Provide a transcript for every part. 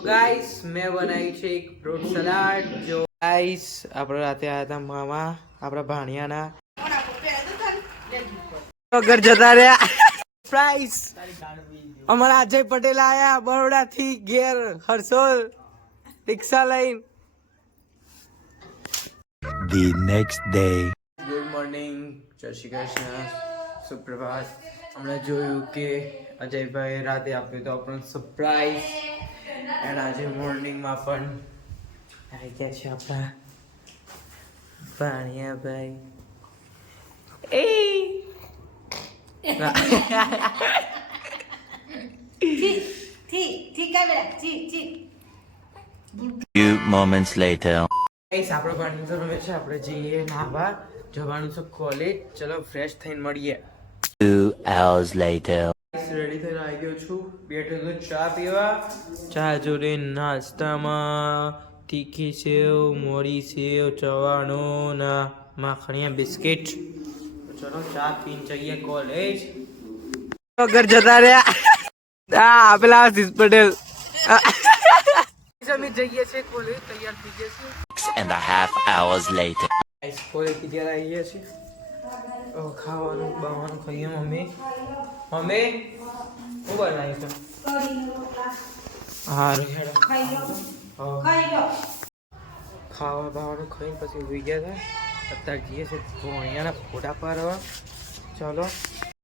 Guys મેં બનાવી છે એક ફ્રૂટ સલાડ જો ગાઈસ આપણે રાતે આયા હતા મામા આપણા ભાણિયાના વગર જતા રહ્યા પ્રાઇસ અમારા અજય પટેલ આયા બરોડા થી ઘેર હર્ષોલ રિક્ષા લઈને The next day. Good morning જય શ્રી કૃષ્ણ સુપ્રભાત હમણાં જોયું કે અજયભાઈ રાતે આપ્યું તો આપણને સરપ્રાઈઝ એન્ડ આજે મોર્નિંગમાં પણ આવી ગયા છે આપણા ભાણિયાભાઈ એ Few moments later. ગાઈસ આપણો ભાણિયો તો રમે છે આપણે જઈએ નાહવા જવાનું છે કોલેજ ચલો ફ્રેશ થઈને મળીએ 2 hours later. રેડી થઈને આવી ગયો છું બેઠો તો ચા પીવા ચા જોડે નાસ્તામાં તીખી સેવ મોરી સેવ ચવાણો ના માખણિયા બિસ્કિટ તો ચલો ચા પીને જઈએ કોલેજ વગર જતા રહ્યા પેલા આશીષ પટેલ અમે જઈએ છીએ કોલેજ તૈયાર થઈ જશે 6.5 hours later. કોલેજ થી ત્યારે આવીએ છીએ ખાવાનું બાવાનું ખાઈએ મમ્મી શું બનાવી છે ખાવા બાવાનું ખાઈને પછી ઉઈ ગયા હતા અત્યારે જઈએ છે ભોણિયાના ફોટા પાડવા ચલો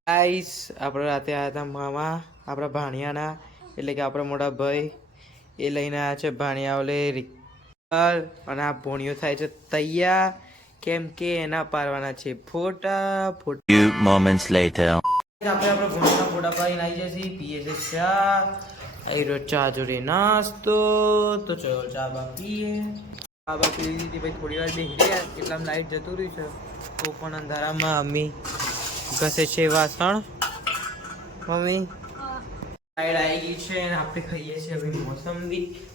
ગાઈસ આપણે રાતે આવ્યા હતા મામા આપણા ભાણિયાના એટલે કે આપણા મોટા ભાઈ એ લઈને આવ્યા છે ભાણિયા ઓલે અને આ ભોણિયો થાય છે તૈયાર કેમ કે એના પાડવાના છે ફોટા Few moments later. આપણે આપણા ભોણિયાના ફોટા પાડીને આવી જશે પીએ છે ચા આવી ચા જોડે નાસ્તો તો ચલો ચા બા પીએ ચા બા પી લીધી પછી થોડી વાર બેસી ગયા એટલામાં લાઈટ જતું રહ્યું છે તો પણ અંધારામાં મમ્મી ઘસે છે વાસણ મમ્મી લાઈટ આવી ગઈ છે અને આપણે ખાઈએ છીએ હવે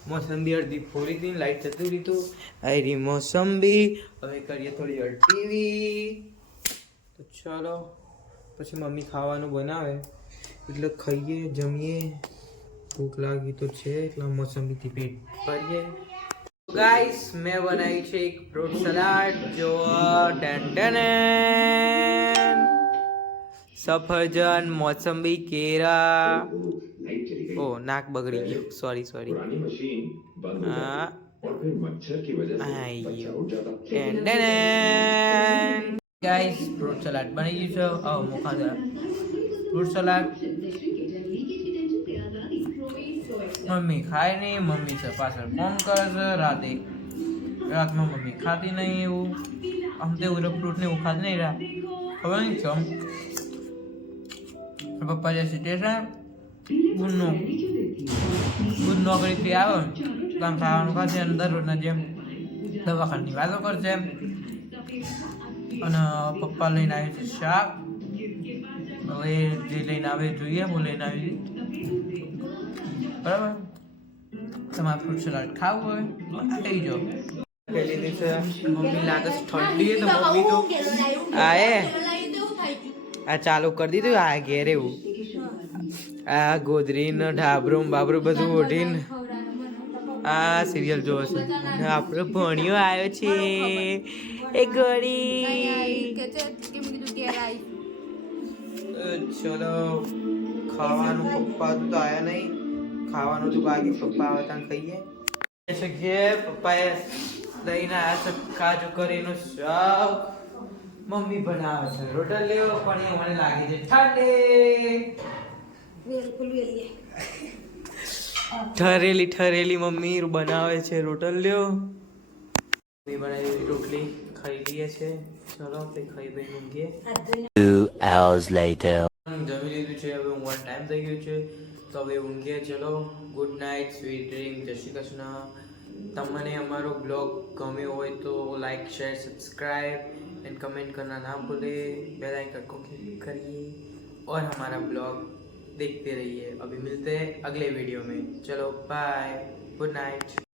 મોસંબી અડધી ફોડી હતી લાઈટ જતું રીતું આવી મોસંબી હવે કરીએ થોડી વાર ટીવી તો ચલો પછી મમ્મી ખાવાનું બનાવે એટલે ખાઈએ જમીએ ભૂખ લાગી તો છે એટલે મોસંબીથી પેટ ભરીએ ગાઈસ મેં બનાવી છે એક ફ્રૂટ સલાડ જો સફરજન મોસંબી કેરા ઓ નાક બગડી ગયું સોરી હા ગાઈસ ફ્રૂટ સલાડ બની ગયું છે મોખા જરા ફ્રૂટ સલાડ મમ્મી ખાય નહીં મમ્મી છે પાછળ ફોન કરે છે રાતમાં મમ્મી ખાતી નહીં એવું આમ તો એવું ફ્રૂટ ને એવું ખાતી નહીં ખબર નહીં ચમ પપ્પા જે સ્ટેશન ગુડ નોકરીથી આવે કામ ખાવાનું ખાશે અને દરરોજના જેમ દવાખાની વાતો કરશે અને પપ્પા લઈને આવે છે શાક હવે જે લઈને આવે જોઈએ હું લઈને આવી બરાબર તમારે ફ્રૂટ સલાડ ખાવું હોય આવી જાઓ પેલી દિવસે મમ્મી લાગે છે ઠંડી તો મમ્મી તો આ ચાલુ કરી દીધું આ ઘેર એવું આ ગોદરીને ઢાબરો બાબરો બધું ઓઢીને આ સિરિયલ જોવે છે આપણો ભણિયો આવ્યો છે એ ગોળી ચલો ખાવાનું પપ્પા તો આયા નહીં ખાવાનું તો બાકી પપ્પા આવે ત્યાં ખાઈએ છે કે પપ્પાએ લઈને આવ્યા છે કાજુ કરીનું શાક મમ્મી બનાવે છે રોટલ લેવો પણ એ મને લાગે છે ઠંડી ઠરેલી મમ્મી બનાવે છે રોટલ લ્યો મમ્મી બનાવી રોટલી ખાઈ લઈએ છે ચલો આપણે ખાઈ ભાઈ ઊંઘીએ 2 hours later. જમી લીધું છે હવે ઊંઘવાનો ટાઈમ થઈ ગયો છે તો હવે ઊંઘીએ ચલો ગુડ નાઇટ સ્વીટ ડ્રીમ જય શ્રી કૃષ્ણ તમને અમારો બ્લોગ ગમ્યો હોય तो like share subscribe and comment करना ना भूले बेल आइकन को क्लिक करिए और हमारा ब्लॉग देखते रहिए अभी मिलते हैं अगले वीडियो में चलो बाय गुड नाइट